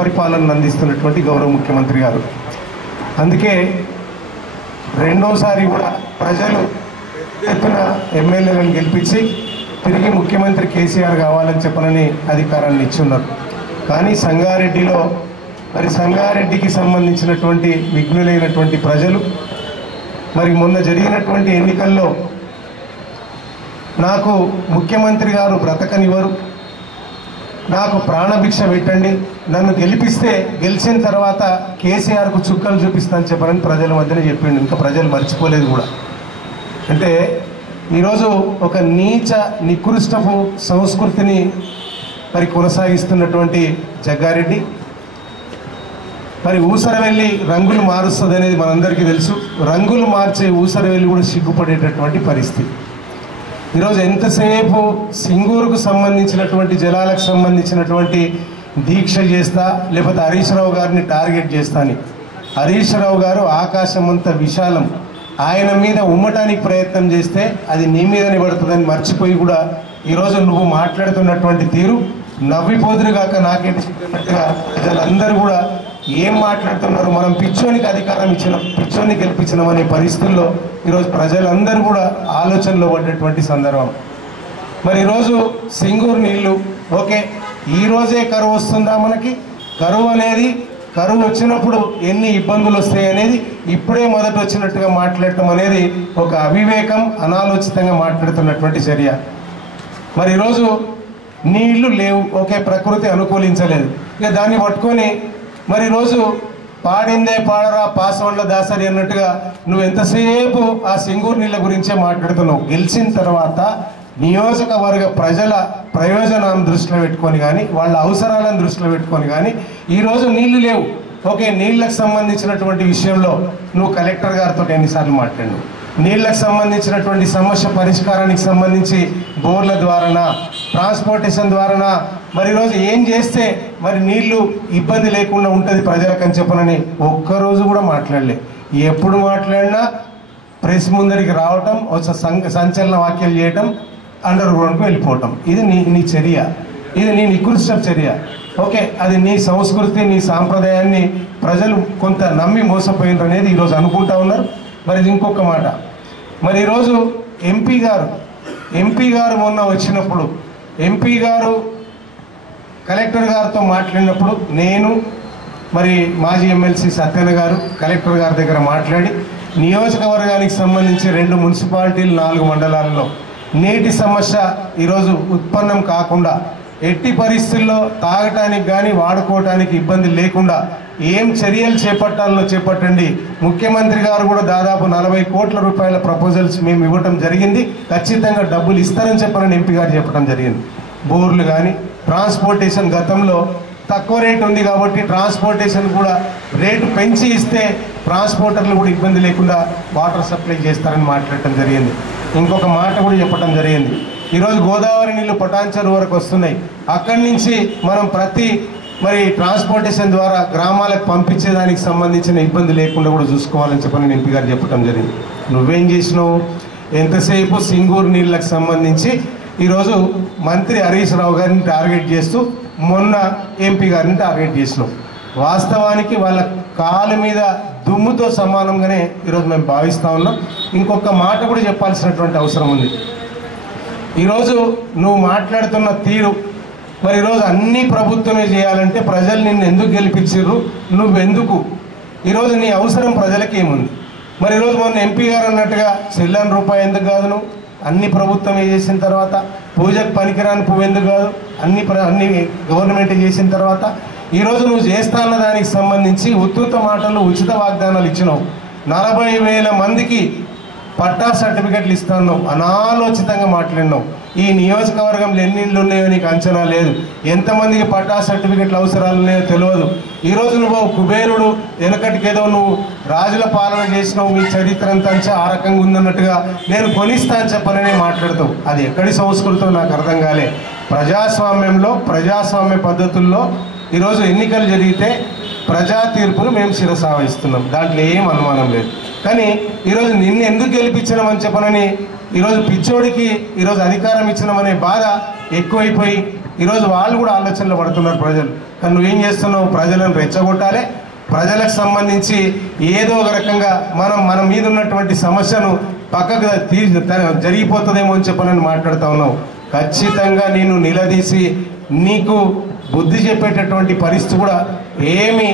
సుపరిపాలన అందిస్తున్నటువంటి గౌరవ ముఖ్యమంత్రి గారు. అందుకే రెండోసారి కూడా ప్రజలు ఎత్తున ఎమ్మెల్యేలను గెలిపించి తిరిగి ముఖ్యమంత్రి కేసీఆర్ కావాలని చెప్పనని అధికారాన్ని ఇచ్చున్నారు. కానీ సంగారెడ్డికి సంబంధించినటువంటి విఘ్నులైనటువంటి ప్రజలు మొన్న జరిగినటువంటి ఎన్నికల్లో నాకు ముఖ్యమంత్రి గారు బ్రతకనివ్వరు, నాకు ప్రాణభిక్ష పెట్టండి, నన్ను గెలిచిన తర్వాత కేసీఆర్కు చుక్కలు చూపిస్తాను చెప్పనని ప్రజల మధ్యన చెప్పిండు. ఇంకా ప్రజలు మర్చిపోలేదు కూడా. అంటే ఈరోజు ఒక నీచ నికృష్టపు సంస్కృతిని కొనసాగిస్తున్నటువంటి జగ్గారెడ్డి ఊసరవెల్లి రంగులు మారుస్తుంది అనేది మనందరికీ తెలుసు. రంగులు మార్చే ఊసరవెల్లి కూడా సిగ్గుపడేటటువంటి పరిస్థితి. ఈరోజు ఎంతసేపు సింగూరుకు సంబంధించినటువంటి జలాలకు సంబంధించినటువంటి దీక్ష చేస్తా, లేకపోతే హరీష్ రావు గారిని టార్గెట్ చేస్తా అని. హరీష్ రావు గారు ఆకాశం అంత విశాలం, ఆయన మీద ఉమ్మటానికి ప్రయత్నం చేస్తే అది నీ మీదనే పడుతుందని మర్చిపోయి కూడా ఈరోజు నువ్వు మాట్లాడుతున్నటువంటి తీరు నవ్విపోదురుగాక నాకేంటి చెప్పినట్టుగా ప్రజలందరూ కూడా ఏం మాట్లాడుతున్నారు, మనం పిచ్చోనికి అధికారం ఇచ్చినాం, పిచ్చోని గెలిపించినాం అనే పరిస్థితుల్లో ఈరోజు ప్రజలందరూ కూడా ఆలోచనలో పడ్డటువంటి సందర్భం. ఈరోజు సింగూరు నీళ్లు ఓకే, ఈరోజే కరువు వస్తుందా? మనకి కరువు వచ్చినప్పుడు ఎన్ని ఇబ్బందులు వస్తాయి అనేది ఇప్పుడే మొదట వచ్చినట్టుగా మాట్లాడటం అనేది ఒక అవివేకం, అనాలోచితంగా మాట్లాడుతున్నటువంటి చర్య. ఈరోజు నీళ్లు లేవు, ఓకే, ప్రకృతి అనుకూలించలేదు, ఇక దాన్ని పట్టుకొని ఈరోజు పాడిందే పాడరా పాసవండ్ల దాసరి అన్నట్టుగా నువ్వు ఎంతసేపు ఆ సింగూరు నీళ్ళ గురించే మాట్లాడుతున్నావు. గెలిచిన తర్వాత నియోజకవర్గ ప్రజల ప్రయోజనాన్ని దృష్టిలో పెట్టుకొని కానీ, వాళ్ళ అవసరాలను దృష్టిలో పెట్టుకొని కానీ ఈరోజు నీళ్లు లేవు. ఓకే, నీళ్లకు సంబంధించినటువంటి విషయంలో నువ్వు కలెక్టర్ గారితో ఎన్నిసార్లు మాట్లాడినావు? నీళ్లకు సంబంధించినటువంటి సమస్య పరిష్కారానికి సంబంధించి బోర్ల ద్వారానా, ట్రాన్స్పోర్టేషన్ ద్వారానా ఈరోజు ఏం చేస్తే నీళ్లు ఇబ్బంది లేకుండా ఉంటుంది ప్రజలకు అని చెప్పనని ఒక్కరోజు కూడా మాట్లాడలే. ఎప్పుడు మాట్లాడినా ప్రెస్ ముందరికి రావటం, సంచలన వ్యాఖ్యలు చేయటం, అండర్ గ్రౌండ్కి వెళ్ళిపోవటం. ఇది నీ చర్య, ఇది నీ నికృష్ట చర్య. ఓకే, అది నీ సంస్కృతి, నీ సాంప్రదాయాన్ని ప్రజలు కొంత నమ్మి మోసపోయినారు అనేది ఈరోజు అనుకుంటా ఉన్నారు. ఇంకొక మాట, ఈరోజు ఎంపీ గారు మొన్న వచ్చినప్పుడు ఎంపీ గారు కలెక్టర్ గారితో మాట్లాడినప్పుడు నేను మాజీ ఎమ్మెల్సీ సత్యన గారు కలెక్టర్ గారి దగ్గర మాట్లాడి నియోజకవర్గానికి సంబంధించి 2 మున్సిపాలిటీలు 4 మండలాల్లో నీటి సమస్య ఈరోజు ఉత్పన్నం కాకుండా ఎట్టి పరిస్థితుల్లో తాగటానికి కానీ వాడుకోవటానికి ఇబ్బంది లేకుండా ఏం చర్యలు చేపట్టాలో చేపట్టండి. ముఖ్యమంత్రి గారు కూడా దాదాపు 40 కోట్ల రూపాయల ప్రపోజల్స్ మేము ఇవ్వటం జరిగింది, ఖచ్చితంగా డబ్బులు ఇస్తారని చెప్పనని ఎంపీ గారు చెప్పడం జరిగింది. బోర్లు కానీ ట్రాన్స్పోర్టేషన్ గతంలో తక్కువ రేటు ఉంది కాబట్టి ట్రాన్స్పోర్టేషన్ కూడా రేటు పెంచి ఇస్తే ట్రాన్స్పోర్టర్లు కూడా ఇబ్బంది లేకుండా వాటర్ సప్లై చేస్తారని మాట్లాడటం జరిగింది. ఇంకొక మాట కూడా చెప్పడం జరిగింది, ఈరోజు గోదావరి నీళ్లు పటాన్చెరు వరకు వస్తున్నాయి, అక్కడి నుంచి మనం ప్రతి ట్రాన్స్పోర్టేషన్ ద్వారా గ్రామాలకు పంపించేదానికి సంబంధించిన ఇబ్బంది లేకుండా కూడా చూసుకోవాలని చెప్పని ఎంపీ గారు చెప్పడం జరిగింది. నువ్వేం చేసినావు? ఎంతసేపు సింగూరు నీళ్ళకు సంబంధించి ఈరోజు మంత్రి హరీష్ రావు గారిని టార్గెట్ చేస్తూ మొన్న ఎంపీ గారిని టార్గెట్ చేసినావు. వాస్తవానికి వాళ్ళ కాలు మీద దుమ్ముతో సమానంగానే ఈరోజు మేము భావిస్తూ ఉన్నాం. ఇంకొక మాట కూడా చెప్పాల్సినటువంటి అవసరం ఉంది. ఈరోజు నువ్వు మాట్లాడుతున్న తీరు ఈరోజు అన్ని ప్రభుత్వమే చేయాలంటే ప్రజలు నిన్ను ఎందుకు గెలిపించారు? నువ్వెందుకు? ఈరోజు నీ అవసరం ప్రజలకి ఏముంది? ఈరోజు మొన్న ఎంపీ గారు అన్నట్టుగా చెల్లని రూపాయి ఎందుకు కాదు? నువ్వు అన్ని ప్రభుత్వమే చేసిన తర్వాత పూజకు పనికిరాని పువ్వు ఎందుకు కాదు? అన్ని గవర్నమెంట్ చేసిన తర్వాత ఈరోజు నువ్వు చేస్తా అన్న దానికి సంబంధించి ఉత్తుత మాటలు, ఉచిత వాగ్దానాలు ఇచ్చినావు. 40,000 మందికి పట్టా సర్టిఫికెట్లు ఇస్తాను, అనాలోచితంగా మాట్లాడినావు. ఈ నియోజకవర్గంలో ఎన్ని ఇళ్ళు ఉన్నాయో నీకు అంచనా లేదు, ఎంతమందికి పట్టా సర్టిఫికెట్లు అవసరాలు ఉన్నాయో తెలియదు. ఈరోజు నువ్వు కుబేరుడు, వెనకటికేదో నువ్వు రాజుల పాలన చేసినావు, మీ చరిత్ర అంతా ఆ రకంగా ఉందన్నట్టుగా నేను కొనిస్తా అని చెప్పననే మాట్లాడతావు. అది ఎక్కడి సంస్కృతో నాకు అర్థం కాలే. ప్రజాస్వామ్యంలో, ప్రజాస్వామ్య పద్ధతుల్లో ఈరోజు ఎన్నికలు జరిగితే ప్రజా తీర్పును మేము శిరసావహిస్తున్నాం, దాంట్లో ఏం అనుమానం లేదు. కానీ ఈరోజు నిన్ను ఎందుకు గెలిపించినామని చెప్పనని ఈరోజు పిచ్చోడికి ఈరోజు అధికారం ఇచ్చినామనే బాధ ఎక్కువైపోయి ఈరోజు వాళ్ళు కూడా ఆలోచనలో పడుతున్నారు ప్రజలు. కానీ నువ్వేం చేస్తున్నావు? ప్రజలను రెచ్చగొట్టాలి, ప్రజలకు సంబంధించి ఏదో ఒక రకంగా మన మీద ఉన్నటువంటి సమస్యను పక్కకు జరిగిపోతుందేమో అని చెప్పనని మాట్లాడుతూ ఉన్నావు. ఖచ్చితంగా నేను నిలదీసి నీకు బుద్ధి చెప్పేటటువంటి పరిస్థితి కూడా ఏమీ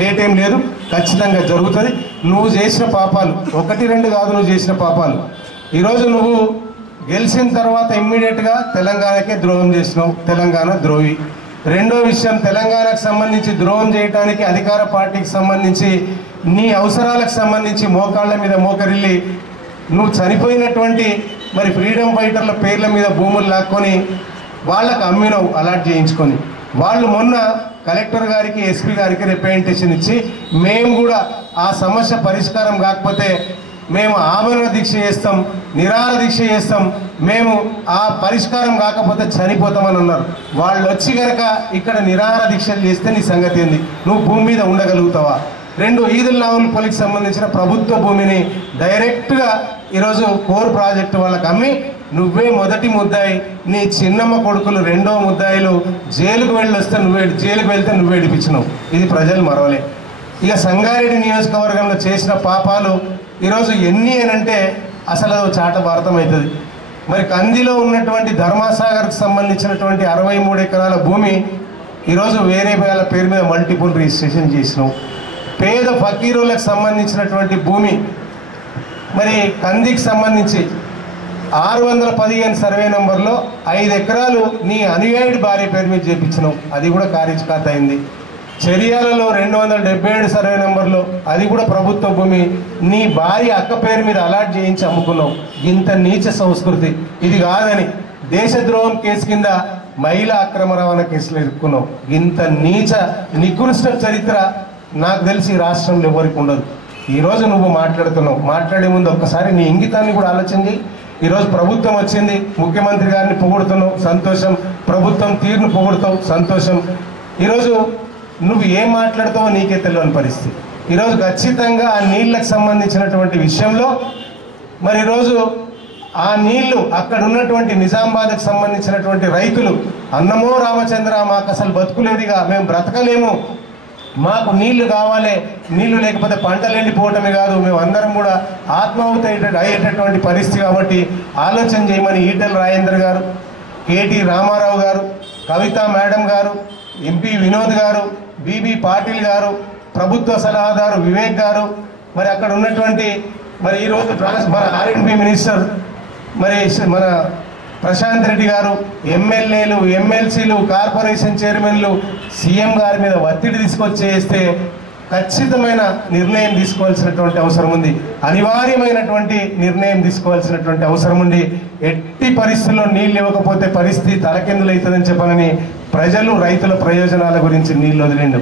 లేటేం లేదు, ఖచ్చితంగా జరుగుతుంది. నువ్వు చేసిన పాపాలు 1-2 కాదు, నువ్వు చేసిన పాపాలు. ఈరోజు నువ్వు గెలిచిన తర్వాత ఇమ్మీడియట్గా తెలంగాణకే ద్రోహం చేసినావు, తెలంగాణ ద్రోహి. రెండో విషయం, తెలంగాణకు సంబంధించి ద్రోహం చేయడానికి అధికార పార్టీకి సంబంధించి నీ అవసరాలకు సంబంధించి మోకాళ్ళ మీద మోకరిల్లి నువ్వు చనిపోయినటువంటి మరి ఫ్రీడమ్ ఫైటర్ల పేర్ల మీద భూములు లాక్కొని వాళ్ళకు అమ్మినవు అలాట్ చేయించుకొని. వాళ్ళు మొన్న కలెక్టర్ గారికి ఎస్పీ గారికి రిప్రజెంటేషన్ ఇచ్చి మేము కూడా ఆ సమస్య పరిష్కారం కాకపోతే మేము ఆమరణ దీక్ష చేస్తాం, నిరాహార దీక్ష చేస్తాం, మేము ఆ పరిష్కారం కాకపోతే చనిపోతామని అన్నారు. వాళ్ళు వచ్చి కనుక ఇక్కడ నిరాహార దీక్షలు చేస్తే నీ సంగతి ఏంది? నువ్వు భూమి మీద ఉండగలుగుతావా? 2 ఈదుల్ నావులపల్లికి సంబంధించిన ప్రభుత్వ భూమిని డైరెక్ట్గా ఈరోజు కోర్ ప్రాజెక్టు వాళ్ళకి అమ్మి నువ్వే మొదటి ముద్దాయి, నీ చిన్నమ్మ కొడుకులు రెండో ముద్దాయిలు జైలుకు వెళ్ళొస్తే జైలుకు వెళ్తే నువ్వే ఏడిపించినావు. ఇది ప్రజలు మరవలే. ఇక సంగారెడ్డి నియోజకవర్గంలో చేసిన పాపాలు ఈరోజు ఎన్ని అనంటే అసలు చాట భారతం అవుతుంది. మరి కందిలో ఉన్నటువంటి ధర్మాసాగర్కి సంబంధించినటువంటి 63 ఎకరాల భూమి ఈరోజు వేరే వాళ్ళ పేరు మీద మల్టిపుల్ రిజిస్ట్రేషన్ చేసినావు. పేద ఫకీరులకు సంబంధించినటువంటి భూమి మరి కందికి సంబంధించి 615 సర్వే నంబర్లో 5 ఎకరాలు నీ అనుయాయుడి భార్య పేరు మీద చేపించినావు, అది కూడా కార్యచకాత అయింది. చర్యాలలో 277 సర్వే నంబర్లో అది కూడా ప్రభుత్వ భూమి నీ భార్య అక్క పేరు మీద అలాట్ చేయించి అమ్ముకున్నావు. ఇంత నీచ సంస్కృతి ఇది కాదని దేశద్రోహం కేసు కింద మహిళా అక్రమ రవాణా కేసులు ఇరుక్కున్నావు. ఇంత నీచ నికృష్ట చరిత్ర నాకు తెలిసి రాష్ట్రంలో ఎవరికి ఉండదు. ఈరోజు నువ్వు మాట్లాడుతున్నావు, మాట్లాడే ముందు ఒక్కసారి నీ ఇంగితాన్ని కూడా ఆలోచన చేయి. ఈరోజు ప్రభుత్వం వచ్చింది, ముఖ్యమంత్రి గారిని పొగుడుతున్నావు, సంతోషం. ప్రభుత్వం తీరును పొగుడుతావు, సంతోషం. ఈరోజు నువ్వు ఏం మాట్లాడతావో నీకే తెలియని పరిస్థితి. ఈరోజు ఖచ్చితంగా ఆ నీళ్ళకు సంబంధించినటువంటి విషయంలో మరి ఈరోజు ఆ నీళ్లు అక్కడ ఉన్నటువంటి నిజామాబాద్కి సంబంధించినటువంటి రైతులు అన్నమో రామచంద్ర మాకు అసలు బతుకులేదిగా, మేము బ్రతకలేము, మాకు నీళ్లు కావాలి, నీళ్లు లేకపోతే పంటలు ఎండిపోవటమే కాదు మేము అందరం కూడా ఆత్మాహుతి అయ్యేటటువంటి పరిస్థితి. కాబట్టి ఆలోచన చేయమని ఈటెల రాజేందర్ గారు, కేటీ రామారావు గారు, కవితా మేడం గారు, ఎంపీ వినోద్ గారు, బీబీ పాటిల్ గారు, ప్రభుత్వ సలహాదారు వివేక్ గారు, మరి అక్కడ ఉన్నటువంటి మరి ఈరోజు మన ఆర్ఎండ్బి మినిస్టర్ మరి మన ప్రశాంత్ రెడ్డి గారు, ఎమ్మెల్యేలు, ఎమ్మెల్సీలు, కార్పొరేషన్ చైర్మన్లు సీఎం గారి మీద ఒత్తిడి తీసుకొచ్చేస్తే ఖచ్చితమైన నిర్ణయం తీసుకోవాల్సినటువంటి అవసరం ఉంది, అనివార్యమైనటువంటి నిర్ణయం తీసుకోవాల్సినటువంటి అవసరం ఉంది. ఎట్టి పరిస్థితుల్లో నీళ్ళు ఇవ్వకపోతే పరిస్థితి తలకిందులు అవుతుందని చెప్పనని ప్రజలు రైతుల ప్రయోజనాల గురించి నీళ్ళు వదిలిండు.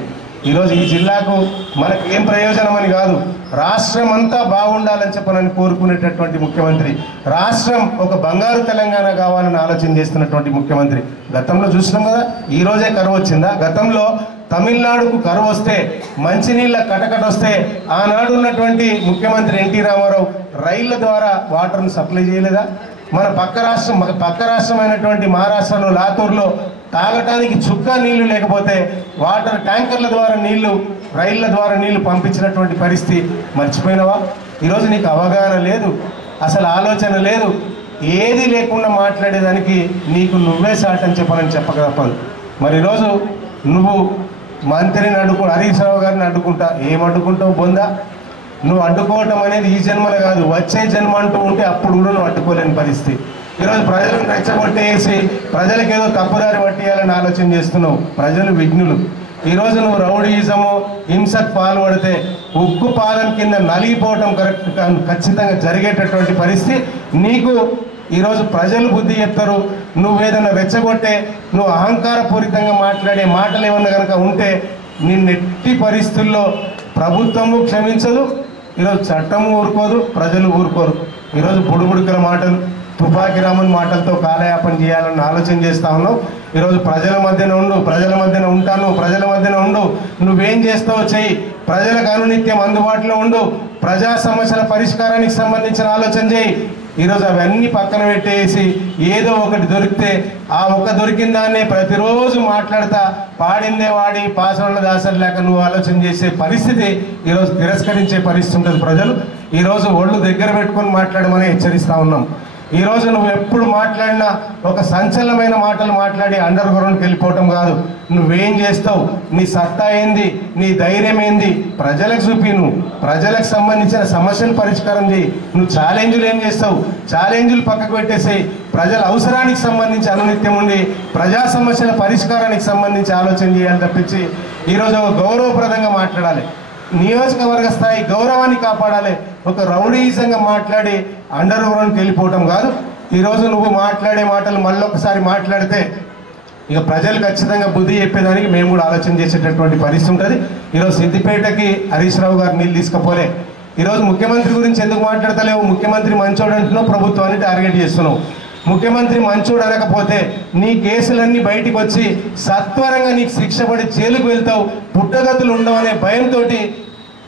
ఈరోజు ఈ జిల్లాకు మనకు ఏం ప్రయోజనం అని కాదు, రాష్ట్రం అంతా బాగుండాలని చెప్పనని కోరుకునేటటువంటి ముఖ్యమంత్రి, రాష్ట్రం ఒక బంగారు తెలంగాణ కావాలని ఆలోచన చేస్తున్నటువంటి ముఖ్యమంత్రి. గతంలో చూసినాం కదా, ఈ రోజే కరువు వచ్చిందా? గతంలో తమిళనాడుకు కరువు వస్తే, మంచినీళ్ళ కటకట వస్తే ఆనాడు ఉన్నటువంటి ముఖ్యమంత్రి ఎన్టీ రామారావు రైళ్ల ద్వారా వాటర్ను సప్లై చేయలేదా? మన పక్క రాష్ట్రమైనటువంటి మహారాష్ట్రలో లాతూర్లో తాగటానికి చుక్క నీళ్లు లేకపోతే వాటర్ ట్యాంకర్ల ద్వారా నీళ్లు, రైళ్ల ద్వారా నీళ్లు పంపించినటువంటి పరిస్థితి మర్చిపోయినావా? ఈరోజు నీకు అవగాహన లేదు, అసలు ఆలోచన లేదు, ఏది లేకుండా మాట్లాడేదానికి నీకు నువ్వే సాటని చెప్పనని చెప్పక తప్పదు. మరి ఈరోజు నువ్వు మంత్రిని హరీష్ రావు గారిని అడ్డుకుంటా, ఏం అడ్డుకుంటావు? బొందా, నువ్వు అడ్డుకోవటం అనేది ఈ జన్మలో కాదు, వచ్చే జన్మ అంటూ ఉంటే అప్పుడు కూడా నువ్వు అడ్డుకోలేని పరిస్థితి. ఈరోజు ప్రజలను రెచ్చగొట్టేసి ప్రజలకు ఏదో తప్పుదారి పట్టేయాలని ఆలోచన చేస్తున్నావు. ప్రజలు విఘ్నులు. ఈరోజు నువ్వు రౌడీయిజము, హింసకు పాల్పడితే ఉక్కు పాదం కింద నలిగిపోవటం ఖచ్చితంగా జరిగేటటువంటి పరిస్థితి నీకు ఈరోజు ప్రజలు బుద్ధి చెప్తారు. నువ్వేదైనా రెచ్చగొట్టే, నువ్వు అహంకారపూరితంగా మాట్లాడే మాటలు ఏమన్నా కనుక ఉంటే నిన్నెట్టి పరిస్థితుల్లో ప్రభుత్వము క్షమించదు, ఈరోజు చట్టము ఊరుకోదు, ప్రజలు ఊరుకోరు. ఈరోజు బుడుబుడుకల మాటలు, తుపాకి రామన్ మాటలతో కాలయాపన చేయాలని ఆలోచన చేస్తా ఉన్నావు. ఈరోజు ప్రజల మధ్యన ఉండు, ప్రజల మధ్యన ఉంటాను, ప్రజల మధ్యన ఉండు, నువ్వేం చేస్తావో చెయ్యి, ప్రజలకు అనునిత్యం అందుబాటులో ఉండు, ప్రజా సమస్యల పరిష్కారానికి సంబంధించిన ఆలోచన చేయి. ఈరోజు అవన్నీ పక్కన పెట్టేసి ఏదో ఒకటి దొరికితే ఆ ఒక్క దొరికిన దాన్నే ప్రతిరోజు మాట్లాడతా పాడిందే వాడి పాసనల దాసలు లేక నువ్వు ఆలోచన చేసే పరిస్థితి ఈరోజు తిరస్కరించే పరిస్థితి ఉంటుంది. ప్రజలు ఈరోజు ఒళ్ళు దగ్గర పెట్టుకొని మాట్లాడమని హెచ్చరిస్తా ఉన్నాం. ఈరోజు నువ్వు ఎప్పుడు మాట్లాడినా ఒక సంచలనమైన మాటలు మాట్లాడి అండర్ గ్రౌండ్కి వెళ్ళిపోవటం కాదు. నువ్వేం చేస్తావు, నీ సత్తా ఏంది, నీ ధైర్యం ఏంది ప్రజలకు చూపి, నువ్వు ప్రజలకు సంబంధించిన సమస్యలు పరిష్కారం చేయి. నువ్వు ఛాలెంజ్లు ఏం చేస్తావు, ఛాలెంజ్లు పక్కకు పెట్టేసేయి. ప్రజల అవసరానికి సంబంధించి అనునిత్యం ఉండి ప్రజా సమస్యల పరిష్కారానికి సంబంధించి ఆలోచన చేయాలి తప్పించి ఈరోజు ఒక గౌరవప్రదంగా మాట్లాడాలి. నియోజకవర్గ స్థాయి గౌరవాన్ని కాపాడాలి. ఒక రౌడీజంగా మాట్లాడి అండర్ గ్రౌండ్కి వెళ్ళిపోవటం కాదు. ఈరోజు నువ్వు మాట్లాడే మాటలు మళ్ళొకసారి మాట్లాడితే ఇక ప్రజలు ఖచ్చితంగా బుద్ధి చెప్పేదానికి మేము కూడా ఆలోచన చేసేటటువంటి పరిస్థితి ఉంటుంది. ఈరోజు సిద్దిపేటకి హరీష్ రావు గారు నీళ్ళు తీసుకపోలే. ఈరోజు ముఖ్యమంత్రి గురించి ఎందుకు మాట్లాడతలేవు? ముఖ్యమంత్రి మంచోడు అంటున్నావు, ప్రభుత్వాన్ని టార్గెట్ చేస్తున్నావు. ముఖ్యమంత్రి మంచోడు అనకపోతే నీ కేసులన్నీ బయటికి వచ్చి సత్వరంగా నీకు శిక్ష పడి జైలుకు వెళ్తావు, పుట్టగతులు ఉండవు అనే భయంతో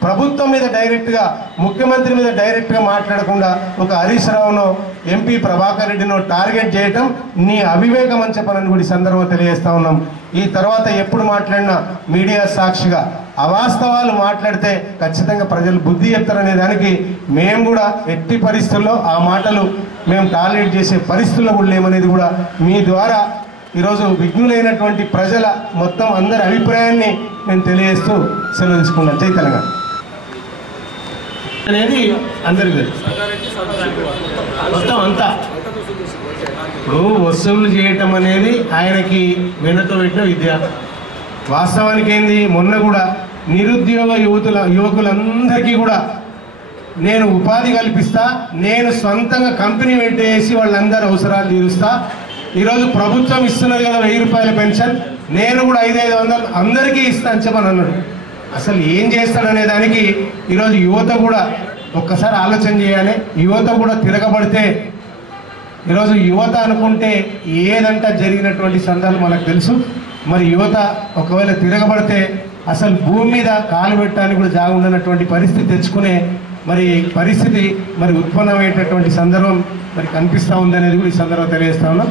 ప్రభుత్వం మీద డైరెక్ట్గా, ముఖ్యమంత్రి మీద డైరెక్ట్గా మాట్లాడకుండా ఒక హరీష్ రావునో ఎంపీ ప్రభాకర్ రెడ్డినో టార్గెట్ చేయటం నీ అవివేకం అని చెప్పనని కూడా ఈ సందర్భంగా తెలియజేస్తా ఉన్నాం. ఈ తర్వాత ఎప్పుడు మాట్లాడినా మీడియా సాక్షిగా అవాస్తవాలు మాట్లాడితే ఖచ్చితంగా ప్రజలు బుద్ధి చెప్తారనే దానికి మేము కూడా ఎట్టి పరిస్థితుల్లో ఆ మాటలు మేము టార్గెట్ చేసే పరిస్థితుల్లో కూడా లేమనేది కూడా మీ ద్వారా ఈరోజు విఘ్నులైనటువంటి ప్రజల మొత్తం అందరి అభిప్రాయాన్ని నేను తెలియజేస్తూ సెలవు తీసుకున్నాను. జై తెలంగాణ అనేది అందరికీ తెలుసు. మొత్తం అంతా ఇప్పుడు వసూలు చేయటం అనేది ఆయనకి వెనుక పెట్టిన విద్య. వాస్తవానికి ఏంది, మొన్న కూడా నిరుద్యోగ యువకులందరికీ కూడా నేను ఉపాధి కల్పిస్తా, నేను సొంతంగా కంపెనీ పెట్టేసి వాళ్ళందరి అవసరాలు తీరుస్తా. ఈరోజు ప్రభుత్వం ఇస్తున్నది కదా 1000 రూపాయల పెన్షన్, నేను కూడా 500 అందరికీ ఇస్తా అని చెప్పని అన్నాడు. అసలు ఏం చేస్తాడనే దానికి ఈరోజు యువత కూడా ఒక్కసారి ఆలోచన చేయాలి. యువత కూడా తిరగబడితే, ఈరోజు యువత అనుకుంటే ఏదంట జరిగినటువంటి సందర్భం మనకు తెలుసు. మరి యువత ఒకవేళ తిరగబడితే అసలు భూమి మీద కాలు పెట్టడానికి కూడా జాగా ఉండనటువంటి పరిస్థితి తెచ్చుకునే మరి పరిస్థితి మరి ఉత్పన్నమయ్యేటటువంటి సందర్భం మరి కనిపిస్తూ ఉందనేది కూడా ఈ సందర్భంగా తెలియజేస్తా ఉన్నాం.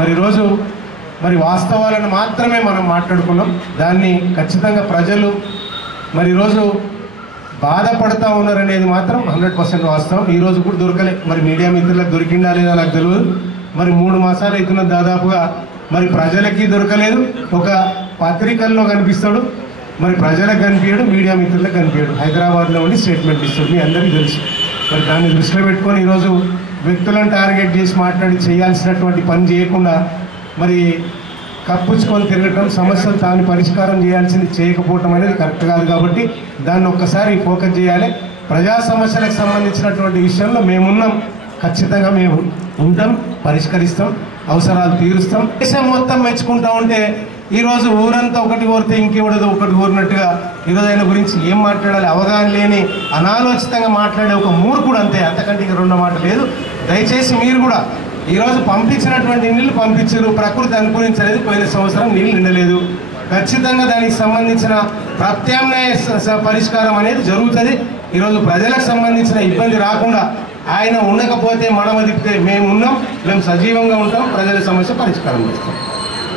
మరి ఈరోజు మరి వాస్తవాలను మాత్రమే మనం మాట్లాడుకున్నాం. దాన్ని ఖచ్చితంగా ప్రజలు మరి ఈరోజు బాధపడతా ఉన్నారనేది మాత్రం 100% వాస్తవం. ఈరోజు కూడా దొరకలే. మరి మీడియా మిత్రులకు దొరికిందా లేదా నాకు తెలియదు. మరి 3 మాసాలు అవుతున్న దాదాపుగా మరి ప్రజలకి దొరకలేదు. ఒక పత్రికల్లో కనిపిస్తాడు, మరి ప్రజలకు కనిపించాడు, మీడియా మిత్రులకు కనిపించాడు. హైదరాబాద్లో ఉండి స్టేట్మెంట్ ఇస్తాడు, మీ అందరికీ తెలుసు. మరి దాన్ని దృష్టిలో పెట్టుకొని ఈరోజు వ్యక్తులను టార్గెట్ చేసి మాట్లాడి చేయాల్సినటువంటి పని చేయకుండా మరి కప్పుచ్చుకొని తిరగటం, సమస్యలు తాను పరిష్కారం చేయాల్సింది చేయకపోవటం అనేది కరెక్ట్ కాదు. కాబట్టి దాన్ని ఒక్కసారి ఫోకస్ చేయాలి. ప్రజా సమస్యలకు సంబంధించినటువంటి విషయంలో మేమున్నాం, ఖచ్చితంగా మేము ఉంటాం, పరిష్కరిస్తాం, అవసరాలు తీరుస్తాం. దేశం మొత్తం మెచ్చుకుంటా ఉంటే ఈరోజు ఊరంతా ఒకటి కోరితే ఇంకెవడదో ఒకటి కోరినట్టుగా ఈరోజు ఆయన గురించి ఏం మాట్లాడాలి అవగాహన లేని అనాలోచితంగా మాట్లాడే ఒక మూర్ఖుడు అంతే, అంతకంటే ఇక రెండో మాట లేదు. దయచేసి మీరు కూడా ఈరోజు పంపించినటువంటి నీళ్లు పంపించారు, ప్రకృతి అనుకూలించలేదు, పోయిన సంవత్సరం నీళ్ళు నిండలేదు. ఖచ్చితంగా దానికి సంబంధించిన ప్రత్యామ్నాయ పరిష్కారం అనేది జరుగుతుంది. ఈరోజు ప్రజలకు సంబంధించిన ఇబ్బంది రాకుండా ఆయన ఉండకపోతే మనం అదిపితే మేము ఉన్నాం, మేము సజీవంగా ఉంటాం, ప్రజల సమస్య పరిష్కారం చేస్తాం.